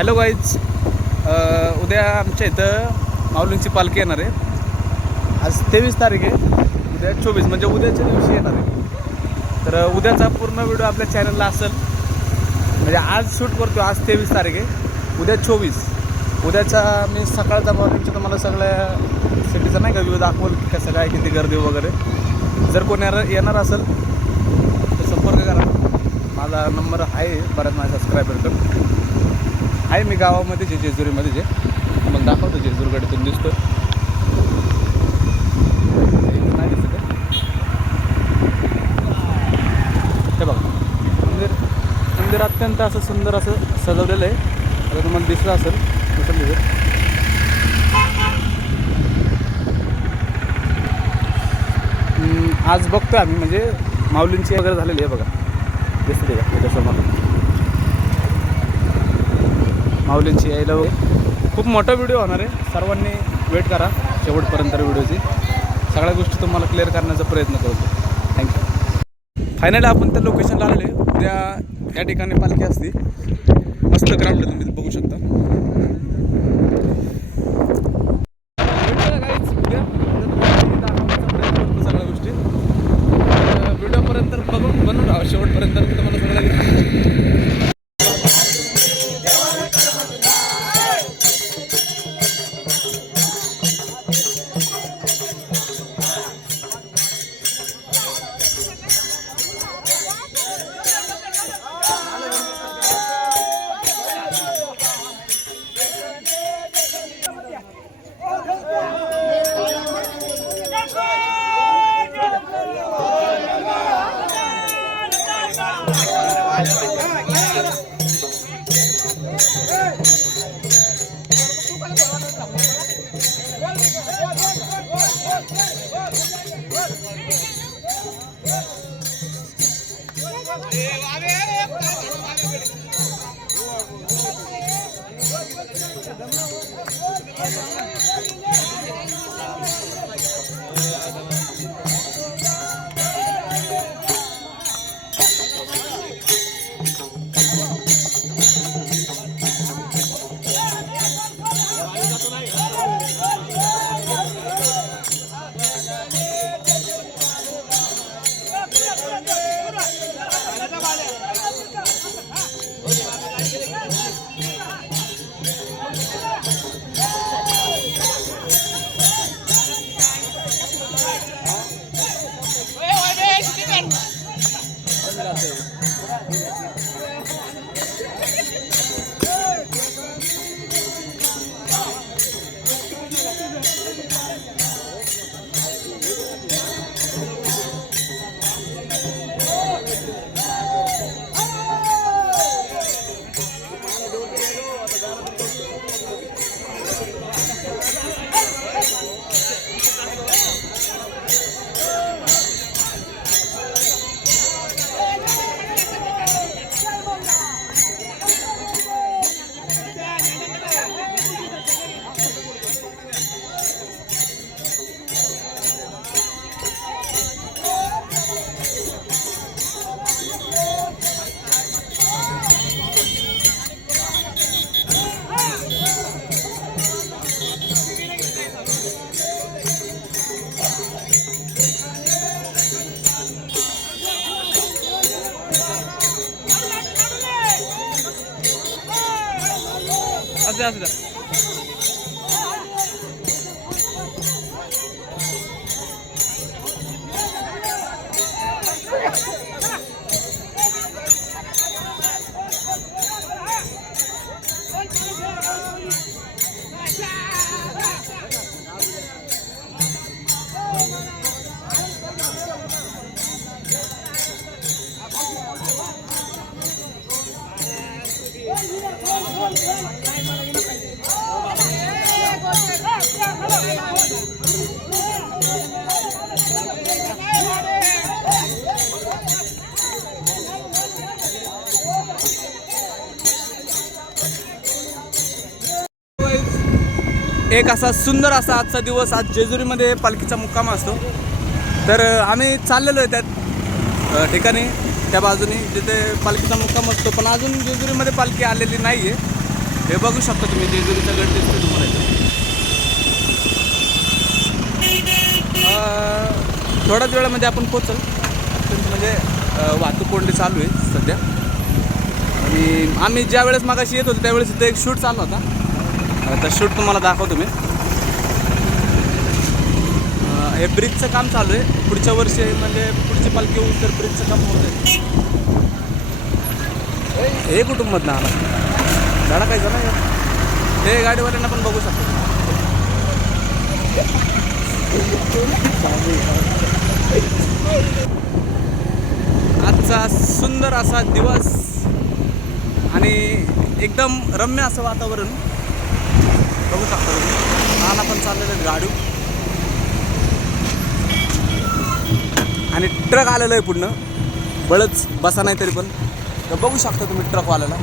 Hello guys उद्या आमच्या इथं माऊलींची पालखी येणार आहे. आज तेवीस तारीख आहे. उद्या चोवीस म्हणजे उद्याच्या दिवशी येणार आहे. तर उद्याचा पूर्ण व्हिडिओ आपल्या चॅनलला असेल. म्हणजे आज शूट करतो आज तेवीस तारीख आहे. उद्या चोवीस. उद्याचा मी सकाळचा मॉर्निंगचा तुम्हाला सगळ्या सिटीचा नाही का व्ह्यू दाखवल कसं काय किती गर्दी वगैरे. जर कोण येणार येणार असेल तर संपर्क करा. माझा नंबर आहे बऱ्याच माझ्या सबस्क्रायबरकडं आहे मी गावामध्ये जे जेजुरीमध्ये जे. तुम्हाला दाखवतो जेजुरगडीतून दिसतो नाही दिसत हे बघा. मंदिर मंदिर अत्यंत असं सुंदर असं सजवलेलं आहे. आता तुम्हाला दिसलं असेल दिसेल दिसत आज बघतो आम्ही म्हणजे माऊलींची वगैरे झालेली आहे बघा. दिसते का? त्याच्यासमोर. माऊलींची यायला वगैरे. खूप मोठा व्हिडिओ होणार आहे. सर्वांनी वेट करा शेवटपर्यंत व्हिडिओची सगळ्या गोष्टी तुम्हाला क्लिअर करण्याचा प्रयत्न करतो. थँक्यू फायनली आपण त्या लोकेशनला आलेले उद्या या ठिकाणी पालखी असते. मस्त ग्राउंड आहे तुम्ही बघू शकता. असं एक असा सुंदर असा आजचा दिवस आज जेजुरीमध्ये पालखीचा मुक्काम असतो. तर आम्ही चाललेलो आहे त्यात ठिकाणी त्या बाजूने जिथे पालखीचा मुक्काम असतो. पण अजून जेजुरीमध्ये पालखी आलेली नाही आहे हे बघू शकता तुम्ही जेजुरीचा गड दिसतो तुम्हाला थोड्याच वेळामध्ये आपण पोचल म्हणजे वाहतूक कोंडी चालू आहे सध्या. आणि आम्ही ज्या वेळेस मागाशी येत होतो त्यावेळेस तिथे एक शूट चालू होता. तर शूट तुम्हाला दाखवतो मी. हे ब्रिजचं काम चालू आहे. पुढच्या वर्षी म्हणजे पुढची पालखी होऊन तर ब्रिजचं काम होत आहे. हे कुटुंबात आला झाडा काय झाला हे गाडीवाल्यांना पण बघू शकतो. आजचा सुंदर असा दिवस आणि एकदम रम्य असं वातावरण. बघू शकता तुम्ही. नाना पण चाललेलं आहेत गाडी आणि ट्रक आलेलं आहे पूर्ण. बळच बसा नाही तरी पण. तर बघू शकता तुम्ही ट्रकवाल्याला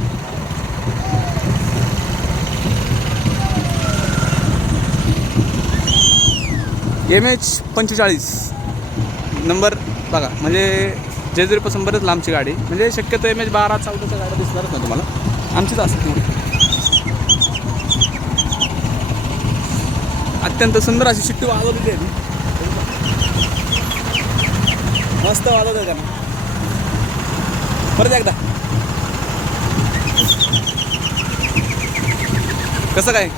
एम एच पंचेचाळीस. नंबर बघा म्हणजे जेजुरीपासून बरंच लांबची गाडी. म्हणजे शक्यतो एम एच बारा चौदाच्या गाड्या दिसणारच ना तुम्हाला. आमचीच असते अत्यंत सुंदर अशी शिट्टी वाजवलेली आहे ती. मस्त वाजवत आहे त्यांना. परत एकदा. कसं काय?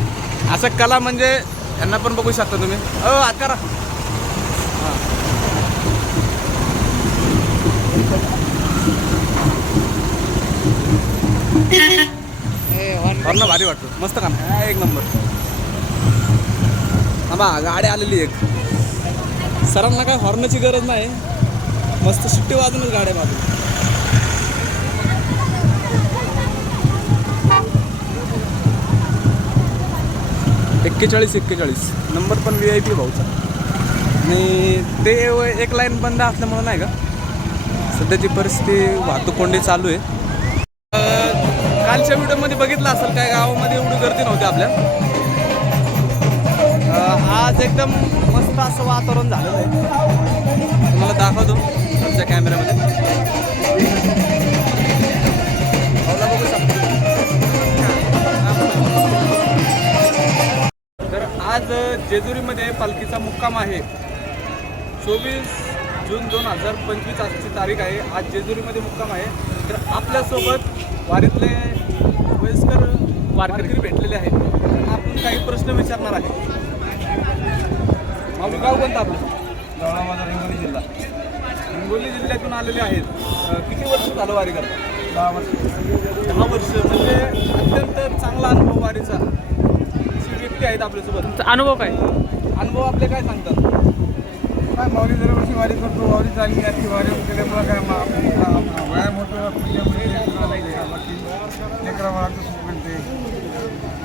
असं कला म्हणजे यांना पण बघू शकता तुम्ही. अ आत करा. हॉर्न भारी वाटतो. मस्त काम. एक नंबर. हा गाडी आलेली एक. सरांना काय हॉर्नची गरज नाही. मस्त सुट्टी वाजूनच गाड्या बाजू एक्केचाळीस एक्केचाळीस. नंबर पण व्ही आय पी भाऊचा. आणि ते एक लाईन बंद असल्यामुळं नाही का? सध्याची परिस्थिती वाहतूक कोंडी चालू आहे. कालच्या व्हिडिओमध्ये बघितलं असेल काय? गावामध्ये एवढी गर्दी नव्हती आपल्या. आज एकदम मस्त असं वातावरण झालेलं आहे. तुम्हाला दाखवतो आमच्या कॅमेऱ्यामध्ये तर आज जेजुरीमध्ये पालखीचा मुक्काम आहे. चोवीस जून दोन हजार पंचवीस आजची तारीख आहे. आज जेजुरीमध्ये मुक्काम आहे. तर आपल्यासोबत वारीतले वयस्कर वारकरी भेटलेले आहेत. आपण काही प्रश्न विचारणार आहे. माऊली गाव कोणतं आपलं? गावडा माझा हिंगोली जिल्हा. हिंगोली जिल्ह्यातून आलेले आहेत. अं, किती वर्ष झालं वारी करतात दहा वर्ष. दहा वर्ष म्हणजे अत्यंत चांगला अनुभव वारीचा. अशी व्यक्ती आहेत आपल्यासोबत. तुमचा अनुभव काय? अनुभव आपले काय सांगतात? काय माऊली दरवर्षी वारी करतो वारी चालली आजची वारी केल्यामुळं काय मा- आपला व्यायाम होतो पुण्यामध्ये लेकरा सुख मिळते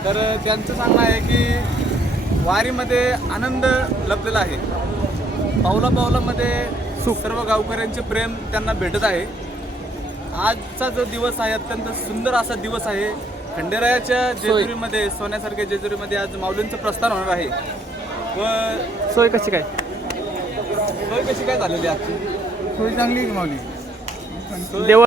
तर त्यांचं सांगणं आहे की वारीमध्ये आनंद लपलेला आहे. पावला पावलामध्ये सर्व गावकऱ्यांचे प्रेम त्यांना भेटत आहे. आजचा जो दिवस आहे अत्यंत सुंदर असा दिवस आहे. खंडेरायाच्या जेजुरीमध्ये सोन्यासारख्या जेजुरीमध्ये आज माऊलींचं प्रस्थान होणार आहे. व सोय कशी काय? सोय कशी काय झालेली आजची सोय चांगली माऊली? देव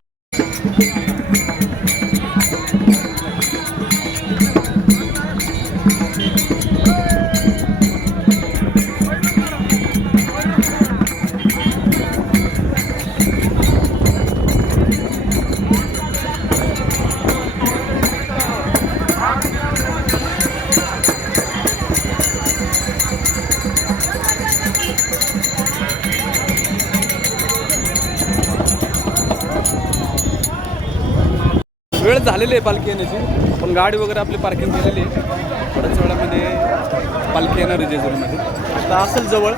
पालखी येण्याची. पण गाडी वगैरे आपली पार्किंग केलेली आहे. थोड्याच वेळामध्ये पालखी येणार आहे जेजुरीमध्ये. तर असेल जवळ.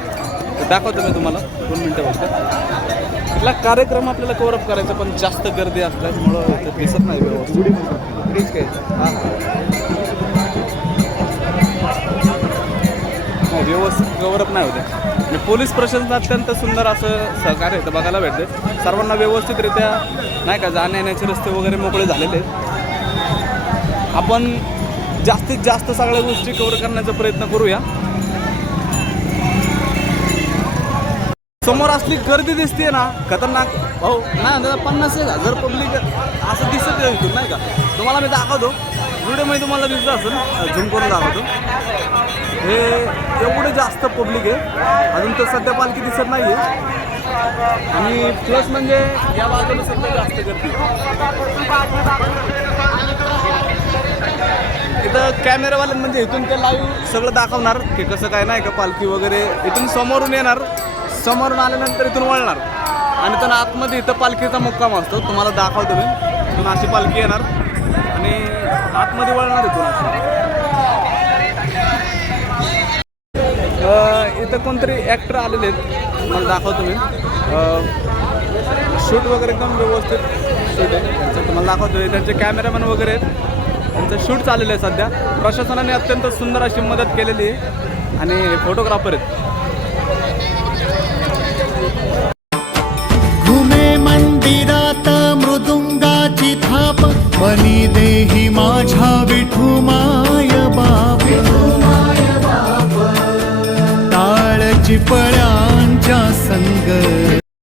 तर दाखवतो मी तुम्हाला. दोन मिनटं फक्त. इथला कार्यक्रम आपल्याला कवरअप करायचा पण जास्त गर्दी असल्यामुळं ते दिसत नाही व्यवस्थित. प्लीज काय हां. नाही व्यवस्थित कवरअप नाही होते. आणि पोलीस प्रशासन अत्यंत सुंदर असं सहकार्य तर बघायला भेटते सर्वांना व्यवस्थितरित्या नाही का जाण्या येण्याचे रस्ते वगैरे मोकळे झालेले आहेत. आपण जास्तीत जास्त सगळ्या गोष्टी कव्हर करण्याचा प्रयत्न करूया. समोर असली गर्दी दिसते ना खतरनाक. भाऊ नाही दादा पन्नास एक हजार पब्लिक असं दिसत आहे इथून नाही का? तुम्हाला मी दाखवतो. व्हिडिओमध्ये तुम्हाला दिसत असेल झूम करून दाखवतो. हे एवढं जास्त पब्लिक आहे. अजून तर सध्या पालखी दिसत नाही आहे आणि प्लस म्हणजे या बाजूला सध्या जास्त गर्दी इथं कॅमेरावाले म्हणजे इथून ते लाईव्ह सगळं दाखवणार की कसं काय नाही का पालखी वगैरे. इथून समोरून येणार समोरून आल्यानंतर इथून वळणार. आणि इथून आतमध्ये इथं पालखीचा मुक्काम असतो तुम्हाला दाखवतो मी. इथून अशी पालखी येणार. आणि आतमध्ये वळणार इथून अशी. इथं कोणतरी ॲक्टर आलेले आहेत. मला दाखवतो मी. शूट वगैरे एकदम व्यवस्थित शूट आहे. त्यांचं तुम्हाला दाखवतो त्यांचे कॅमेरामॅन वगैरे आहेत. त्यांचं शूट चाललेलं आहे सध्या. प्रशासनाने अत्यंत सुंदर अशी मदत केलेली आहे. आणि फोटोग्राफर आहेत. घुमे मंदिरात मृदुंगाची थाप बनी देही माझ्या विठुमाय बाप. टाळची पळ्यांच्या संग.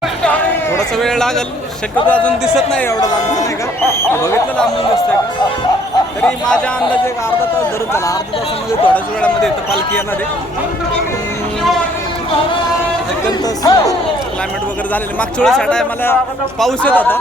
थोडासा वेळ लागेल. शक्यतो अजून दिसत नाही एवढं लांबचं नाही का? बघितलं लांबून दिसतंय का? तरी माझ्या अंदाजे एक अर्धा तास धरून झाला अर्धा तासामध्ये थोड्याच वेळामध्ये इथं पालखी येणार आहे. एकदम अत्यंत क्लायमेट वगैरे झालेले मागच्या वेळेस ह्या टायमाला पाऊस येत होता.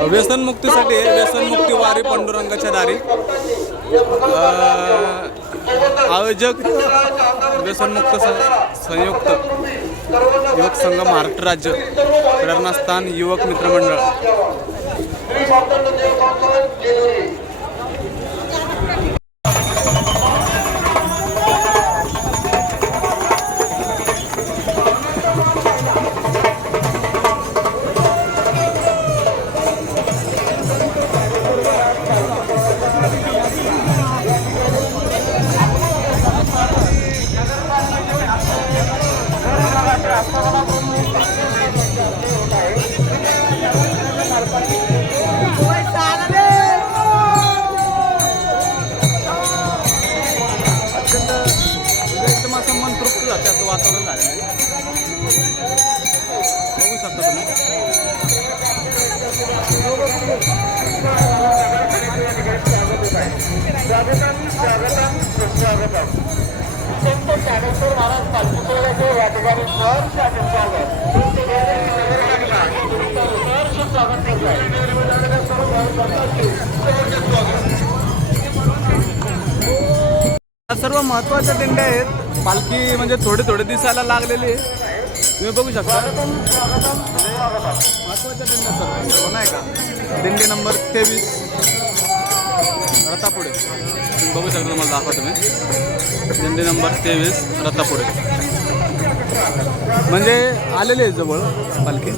व्यसनमुक्तीसाठी. व्यसनमुक्ती वारी पांडुरंगाच्या दारी आयोजक व्यसनमुक्त संयुक्त युवक संघ महाराष्ट्र राज्य प्रेरणास्थान युवक मित्रमंडळ अत्यंत सर्व महत्त्वाच्या दिंड्या आहेत. पालखी म्हणजे थोडे थोडे दिसायला लागलेले आहे. तुम्ही बघू शकता. दिंड्या सर्व सर्व नाही का? दिंडी नंबर तेवीस. रथापुढे तुम्ही बघू शकता तुम्हाला दाखवतो मी दिंडी नंबर तेवीस रथापुढे म्हणजे आलेले आहे जवळ पालखी.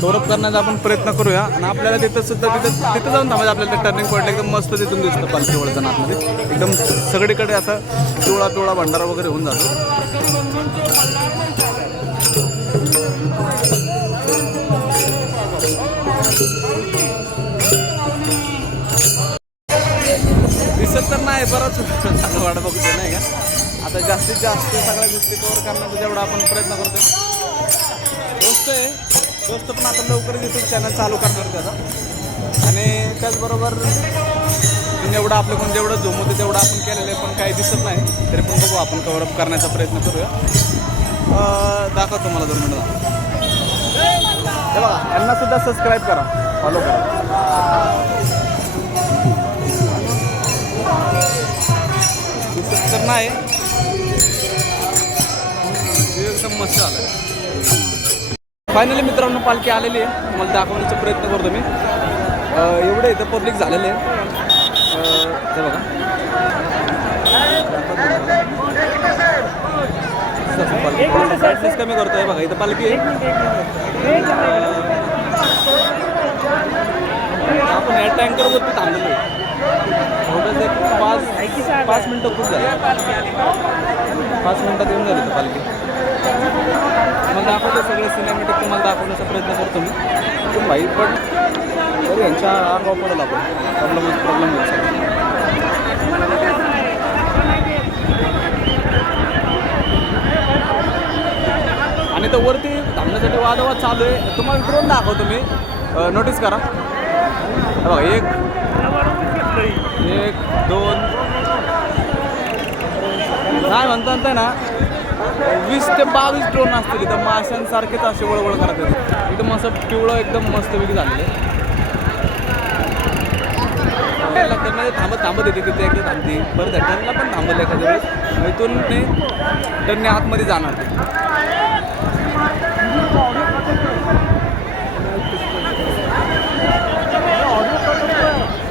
कौरप करण्याचा आपण प्रयत्न करूया. आणि आपल्याला तिथं सुद्धा तिथं तिथं जाऊन थांबायचं. आपल्याला टर्निंग पॉईंट एकदम मस्त तिथून दिसतं पालखी वळताना आतमध्ये एकदम सगळीकडे असा पिवळा पिवळा भंडारा वगैरे होऊन जातो. नाही बरंच चांगलं वाट बघतोय नाही का? आता जास्तीत जास्त सगळ्या गोष्टी कवर करण्याचा जेवढा आपण प्रयत्न करतोय. दोस्त आहे दोस्त पण आता लवकरच यूट्यूब चॅनल चालू करणार त्याचा. आणि त्याचबरोबर जेवढं आपलं पण जेवढं झोम होतं तेवढं आपण केलेलं आहे पण काही दिसत नाही. तरी पण बघू आपण कवरअप करण्याचा प्रयत्न करूया. दाखवतो मला दोन मिनटं. हे बघा यांना सुद्धा सबस्क्राईब करा. फॉलो करा. तर नाही. हे एकदम मस्त आलं. फायनली मित्रांनो पालखी आलेली आहे. तुम्हाला दाखवण्याचा प्रयत्न करतो मी. एवढे इथं पब्लिक झालेले आहे. ते बघा. कमी करतोय बघा इथं पालखी आहे. आपण या टँकरवरती थांबलेलो आहे थोडंसं एक पाच पाच मिनटं खूप झाली. पाच मिनटात येऊन झाली इथं पालखी. मग दाखवतो सगळे सिनेमॅटिक तुम्हाला दाखवण्याचा प्रयत्न करतो मी. पण भाई पण तरी यांच्या अंगावर पडेल आपण. प्रॉब्लेम प्रॉब्लेम होत सगळं. आणि तर वरती थांबण्यासाठी वादवाद चालू आहे. तुम्हाला ड्रोन दाखवतो मी. नोटीस करा. बघा एक एक दोन. काय म्हणतात ना वीस ते बावीस ड्रोन असतील इथं. माशांसारखेच असे वळवळ करत आहेत एकदम असं पिवळं एकदम मस्तपैकी झालेलं आहे. त्यांना थांबत थांबत येते तिथे एकदा थांबते. बरं टनला पण थांबत एखाद्या वेळेस. इथून ते टनने आतमध्ये जाणार ते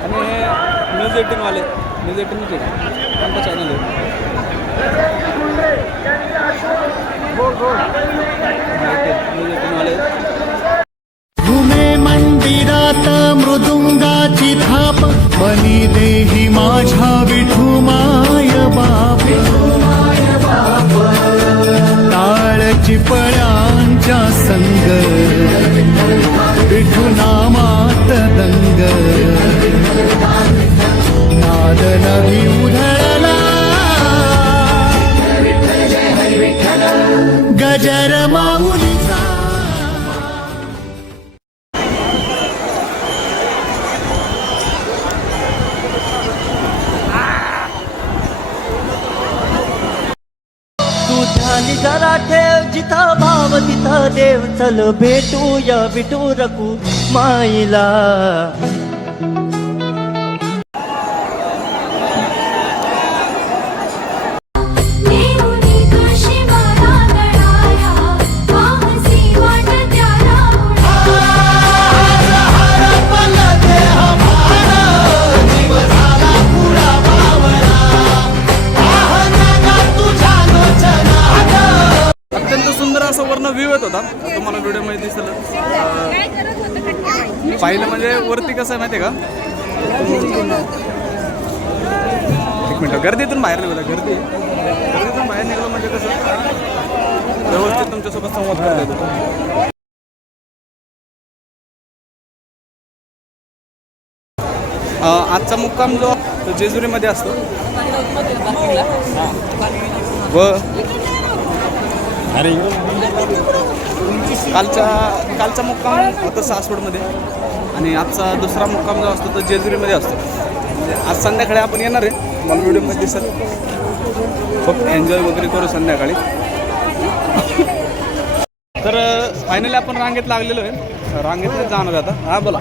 आणि हे न्यूज एटीनवाले न्यूज एटीन आहे कोणता चॅनल आहे. न्यूज एटीनवाले घुमे मंदिरात मृदुंगाची थाप बनी देही माझ्या विठू माय बाप टाळची पळ्यांच्या संग देव चल भेटूया विटू रकू माईला अत्यंत सुंदर असा वर्ण व्ह्यू येत होता तुम्हाला व्हिडिओमध्ये दिसलं अं, पाहिलं म्हणजे वरती कसं आहे माहिती आहे का? एक मिनटं गर्दीतून बाहेर निघालं गर्दी. गर्दीतून बाहेर निघालं म्हणजे कसं? व्यवस्थित तुमच्यासोबत संवाद करता आजचा मुक्काम जो तो जेजुरीमध्ये असतो. व कालचा कालचा मुक्काम होता सासवडमध्ये. आणि आजचा दुसरा मुक्काम जो असतो तो जेजुरीमध्ये असतो. म्हणजे आज संध्याकाळी आपण येणार आहे. मला व्हिडिओमध्ये सर खूप एन्जॉय वगैरे करू संध्याकाळी. तर फायनली आपण रांगेत लागलेलो आहे. रांगेतच जाणार आता. हां बोला.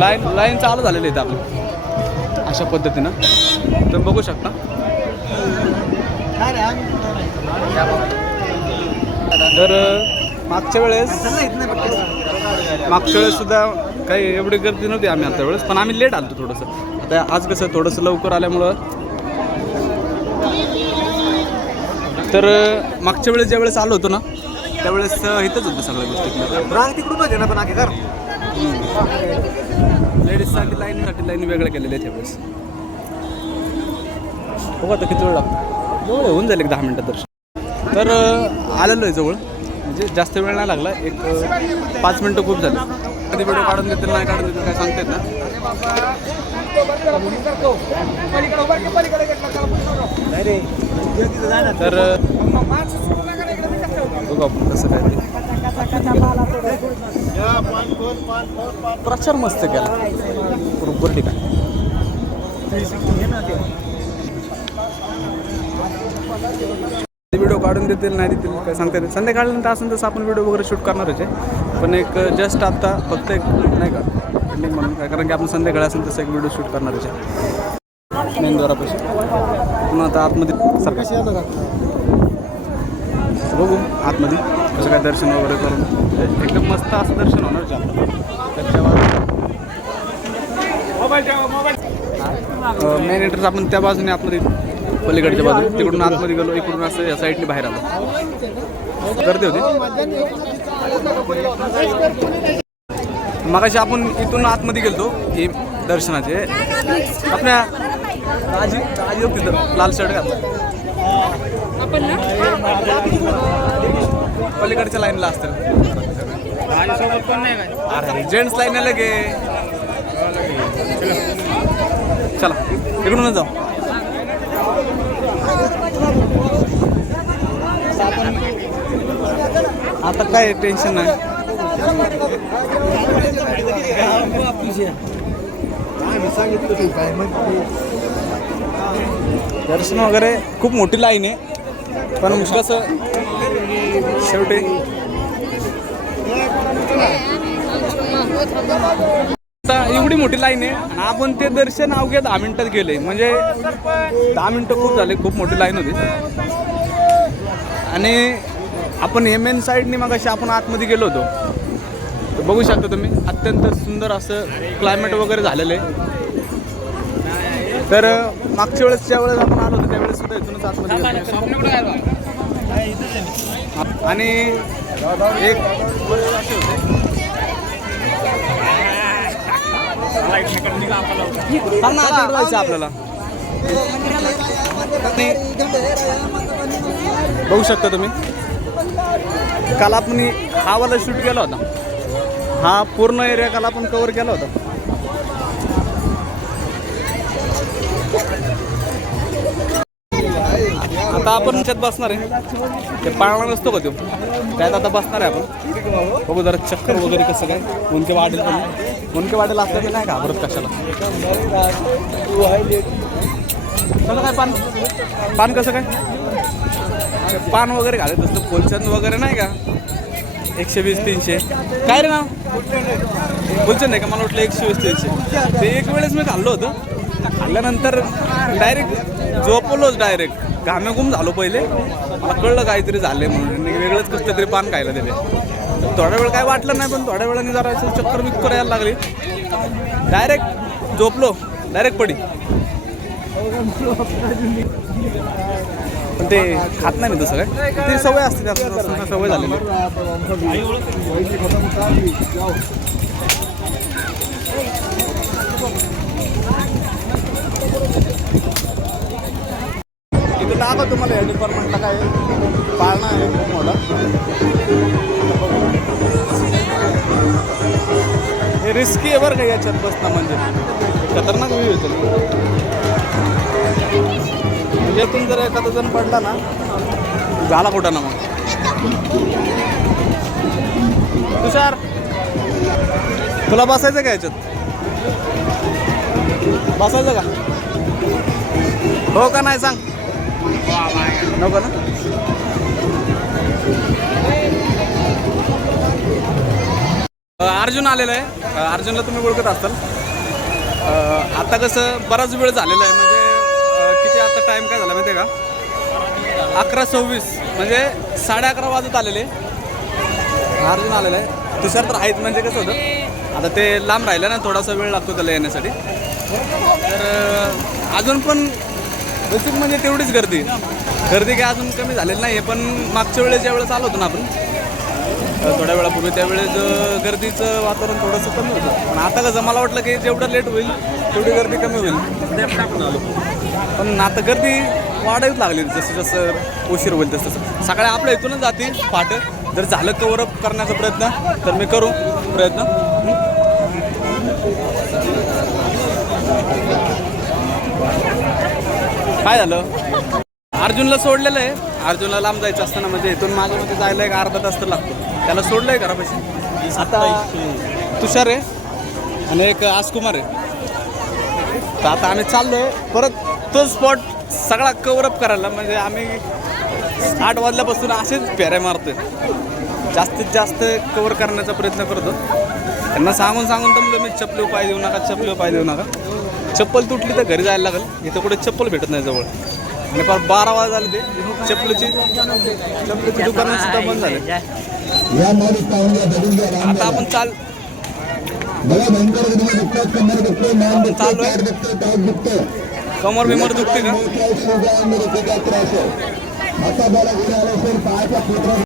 लाईन लाईन चालू झालेली आहे आपली. अशा पद्धतीनं. तुम्ही बघू शकता. तर मागच्या वेळेस मागच्या वेळेस सुद्धा काही एवढी गर्दी नव्हती आम्ही आता वेळेस पण आम्ही लेट आलतो थोडंसं. आता आज कसं थोडंसं लवकर आल्यामुळं तर मागच्या वेळेस ज्या वेळेस आलो होतो ना त्यावेळेस इथंच होतं सगळ्या गोष्टी. रांग तिकडून होते ना पण आखे कर लेडीजसाठी लाईनसाठी लाईन वेगळ्या केलेल्या त्यावेळेस. बघू आता किती वेळ लागतो. जवळ होऊन जाईल एक दहा दर्शन तर. आलेलो आहे जवळ. म्हणजे जास्त वेळ नाही लागला एक पाच मिनटं खूप झाली. कधी व्हिडिओ काढून देतील नाही काढून देतील काय सांगता येत ना. तर अं, बघू आपण कसं काय ते. प्रचार मस्त केला. बरोबर ठिकाण व्हिडिओ काढून देतील नाही देतील काय सांगता येतील संध्याकाळनंतर असून तसं आपण व्हिडिओ वगैरे शूट करणारच आहे पण एक जस्ट आत्ता फक्त एक नाही का पेंडिंग म्हणून काय कारण की आपण संध्याकाळी असेल तसं एक व्हिडिओ शूट करणारच आहे पुन्हा आता आतमध्ये सारखं बघू? आतमध्ये कसं काय दर्शन वगैरे करून. एकदम मस्त असं दर्शन होणार आपलं. मेन एंट्रन्स आपण त्या बाजूने आतमध्ये पलीकडच्या बाजूला तिकडून आतमध्ये गेलो इकडून असं या साईडने बाहेर आलो. गर्दी होती. मगाशी आपण इथून आतमध्ये गेलतो हे दर्शनाचे. आपल्या आजी आजी होती तिथं लाल शर्ट घातला. पलीकडच्या लाईनला असतं अरे जेंट्स लाईन लगे. चला इकडूनच जाऊ. आता काय टेन्शन नाही. दर्शन वगैरे खूप मोठी लाईन आहे. पण कसं शेवटी आता एवढी मोठी लाईन आहे आणि आपण ते दर्शन अवघ्या दहा मिनिटात गेले म्हणजे दहा मिनिटं खूप झाले खूप मोठी लाईन होती. आणि आपण एम एन साईडनी मग अशी आपण आतमध्ये गेलो होतो. बघू शकता तुम्ही अत्यंत सुंदर असं क्लायमेट वगैरे झालेलं आहे. तर मागच्या वेळेस ज्या वेळेस आपण आलो होतो त्यावेळेस सुद्धा इथूनच आतमध्ये आणि एक आपल्याला. बघू शकता तुम्ही काल आपण हा वाला शूट केला होता. हा पूर्ण एरिया काल आपण कव्हर केला होता. आता आपण त्यात बसणार आहे. ते पाळणार नसतो का तो? त्यात आता बसणार आहे आपण. बघू जरा चक्कर वगैरे कसं काय. उनके वाढेल पण. उनके वाढेल असलं की नाही घाबरत कशाला. चला काय पान? पान कसं काय? पान वगैरे घालत असतं. फुलचंद वगैरे नाही का? एकशे वीस तीनशे. काय रे ना फुलचंद आहे का? मला वाटलं एकशे वीस तीनशे. ते एक वेळेस मी खाल्लो होतं. खाल्ल्यानंतर डायरेक्ट झोपलोच डायरेक्ट घामेघूम झालो पहिले. मला कळलं काहीतरी झाले म्हणून. वेगळंच कसं तरी पान खायला दिले थोड्या वेळ काय वाटलं नाही पण थोड्या वेळाने जरा असं चक्कर बिक्कर यायला लागली. डायरेक्ट झोपलो. डायरेक्ट पडी. पण ते खात नाही मी तसं काय. ती सवय असते त्याला सवय झालेली इथं दाखव तुम्हाला या डिपार्टमेंटला काय पाळणा आहे खूप मोठा. हे रिस्की आहे बरं का याच्यात बसणं म्हणजे? खतरनाक व्ह्यू येतो यातून जर एखादा जण पडला ना झाला कुठं ना मग? तुषार तुला बसायचं का याच्यात? बसायचं का? हो का नाही सांग? नको ना? अर्जुन आलेला आहे. अर्जुनला तुम्ही ओळखत असाल. आता कसं बराच वेळ झालेला आहे म्हणजे टाईम काय झाला माहिती आहे का? अकरा सव्वीस म्हणजे साडे अकरा वाजत आलेले. अर्जुन आलेलं आहे. तुषार तर आहेत म्हणजे कसं होतं आता ते लांब राहिलं ना थोडासा वेळ लागतो त्याला येण्यासाठी. तर अजून पण बेसिक म्हणजे तेवढीच गर्दी. गर्दी काय अजून कमी झालेली नाही आहे पण मागच्या वेळेस ज्या वेळेस आलो होतो ना आपण थोड्या वेळापूर्वी त्यावेळेस गर्दीचं वातावरण थोडंसं कमी होतं. पण आता कसं मला वाटलं की जेवढं लेट होईल तेवढी गर्दी कमी होईल. टाकून आलो. पण आता गर्दी वाढावीच लागली. जसं जसं उशीर होईल तसं तसं. सकाळी आपल्या इथूनच जातील फाट. जर झालं कवरअप करण्याचा प्रयत्न तर मी करू प्रयत्न? काय झालं? अर्जुनला सोडलेलं आहे. अर्जुनला लांब जायचं असताना म्हणजे इथून माझ्या मध्ये जायला एक अर्धा तास तर लागतो. त्याला सोडलं आहे घरापाशी. आता तुषार आहे आणि एक आसकुमार आहे. तर आता आम्ही चाललो आहे परत तो स्पॉट सगळा कवरअप करायला. म्हणजे आम्ही आठ वाजल्यापासून असेच फेऱ्या मारतोय. जास्तीत जास्त कवर करण्याचा प्रयत्न करतो. त्यांना सांगून सांगून तर मी चपले उपाय देऊ नका चपले उपाय देऊ नका. चप्पल तुटली तर घरी जायला लागेल. इथं कुठे चप्पल भेटत नाही जवळ. आणि फार बारा वाज झाले ते. चपलीची चपलीची दुकानं सुद्धा बंद झाले. आता आपण चाल मला भयंकर गतीने दुखतात कमर दुखते मान दुखते चालू आहे. पाठ दुखते पाठ दुखते कमर बिमर दुखते का?